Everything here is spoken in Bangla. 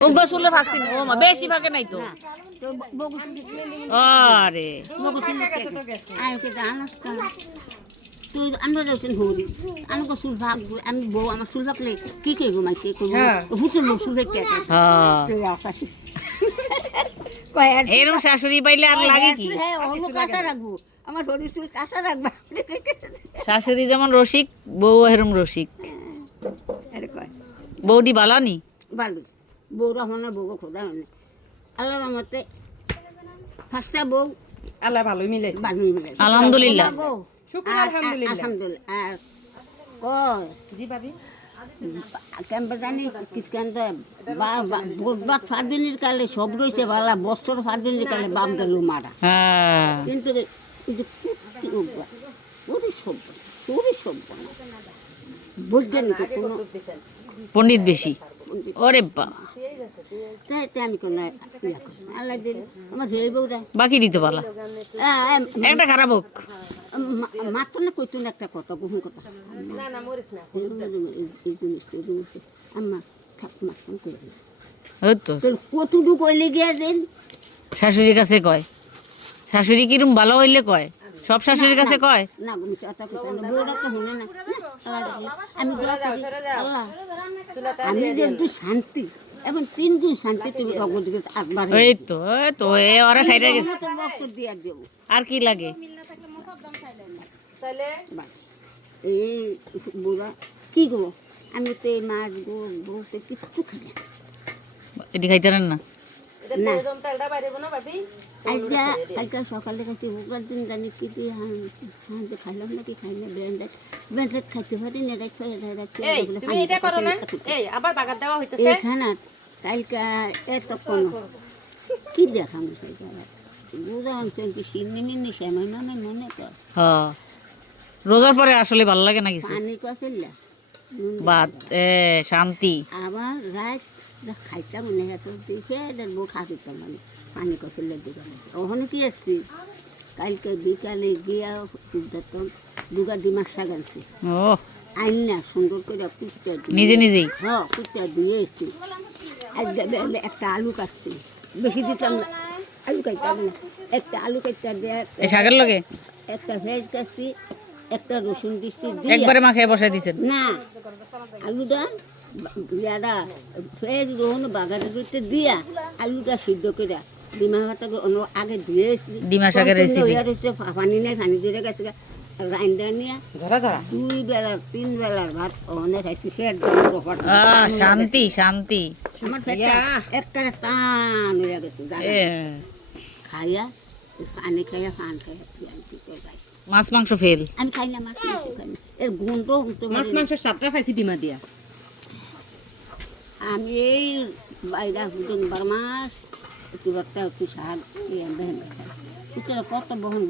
গোসলে ভাগছি না ও মা বেশি ভাগে নাই তো আরে তুই আমরা রয়েছেন হরি আমি চুল ভাগবো আমি বউ আমার চুল ভাগলে কি করবো মাইকে হুচুর চুল ভেঙে এরকম শাশুড়ি পাইলে আর লাগে কি কাঁচা রাখবো আমার হরির চুল কাঁচা রাখবো শাশুড়ি যেমন রসিক বউ এরম রসিক বউডি বালানি ভালো বউরা হনে বউ খোদা হনে আল্লাহর রহমতে ফার্স্টটা বউ আল্লাহ ভালোই মিলাইছে ভালোই মিলে আলহামদুলিল্লাহ শুকর আলহামদুলিল্লাহ আলহামদুলিল্লাহ আর কয় জি ভাবি কেমন জানি কিসকানটা বুধবার ফার্দিনের কালে সব রয়েছে বালা বছর ফার্দিনের কালে বাপ গেল মারা হ্যাঁ কিন্তু বৈজ্ঞানিক কোনো পণ্ডিত বেশি ওরে বাবা তাই আমি কোনো আল্লাহ দিন আমার হেয়ে বউরা বাকি দিতে পারলা একটা খারাপ হোক মাত্র না কইতো না একটা কথা বহু কথা এই জিনিসটা আমার থাক মাত্র করে ওই তো কতটুকু কইলে গিয়ে দিন শাশুড়ির কাছে কয় শাশুড়ি কিরম ভালো হইলে কয় সব শাশুড়ির কাছে কয় না বউরা তো শুনে না আমি আমি যেহেতু শান্তি এবং 3 গুণ শান্তি তুমি অগদিকে একবার এই তো এ ওরা সাইডে গেছে দিয়ে দেবো আর কি লাগে এই বুড়া কি গো আমি তো এই মাছ গো বলতে কিচ্ছু খাই না এটি খাইতেন না কালকে সকালে খাইছি বুকার দিন জানি কি দিয়ে খাইলাম নাকি খাই না ব্যান্ডেড খাইতে পারি না খানা কালকে এত কোনো কি দেখাম বুড়া অঞ্চল কি সিন্নি শ্যামাই মানে মনে কর রোজার পরে আসলে ভালো লাগে না কিছু পানি কষিল্লা বাদ শান্তি আবার রাত খাইতাম মনে এত দেখে বউ খাইতাম মানে পানি কষিল্লা দিকে ওখানে কি আসছি কালকে বিকালে গিয়া দেখতাম দুগা ডিমার শাক আনছি ও আইন না সুন্দর করে কুচটা নিজেই হ্যাঁ কুচটা দিয়ে এসছি একটা আলু কাটছি বেশি দিতাম না আলু কাটতাম না একটা আলু কাটটা দেয় এই শাকের লগে একটা ভেজ কাটছি একটা রসুন দিচ্ছি একবারে মাখিয়ে বসাই দিছেন না আলুটা ইয়ারা ফ্রেশ রোহন বাগানের ভিতরে দিয়া আলুটা সিদ্ধ করে ডিমা ভাতটা আগে ধুয়ে ডিমা শাকের রেসিপি পানি নেই পানি দিয়ে গেছে রাইন্দা নিয়ে ধরা 2 বেলার 3 বেলার ভাত অনেক খাইছি ফের শান্তি শান্তি আমার পেটটা একটা টান হয়ে গেছে খাইয়া পানি খাইয়া পান খাইয়া মাছ মাংস ফেল আমি খাই না মাছ খাই না এর গন্ধ মাছ মাংসের স্বাদটা খাইছি ডিমা দিয়া আমি এই বাইরা বার মাস একটু শাক কত বহন